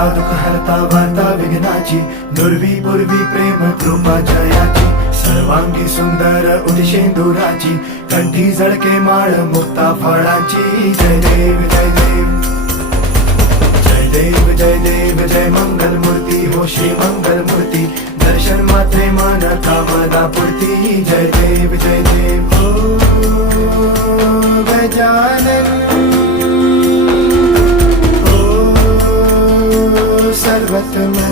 करता दुःख हरता वार्ता विघ्नाची, दुर्वी पूर्वी प्रेम कृपा जयाची, सर्वांगी सुंदर उदिशेंदुराची, कंठी झळके माळ मुक्ता फळाची. जय देव जय देव जय देव जय देव जय मंगल मूर्ती हो श्री मंगल मूर्ती, दर्शन मात्रे मन कामना पूर्ती. जय देव हो गजानन सर्वतमन.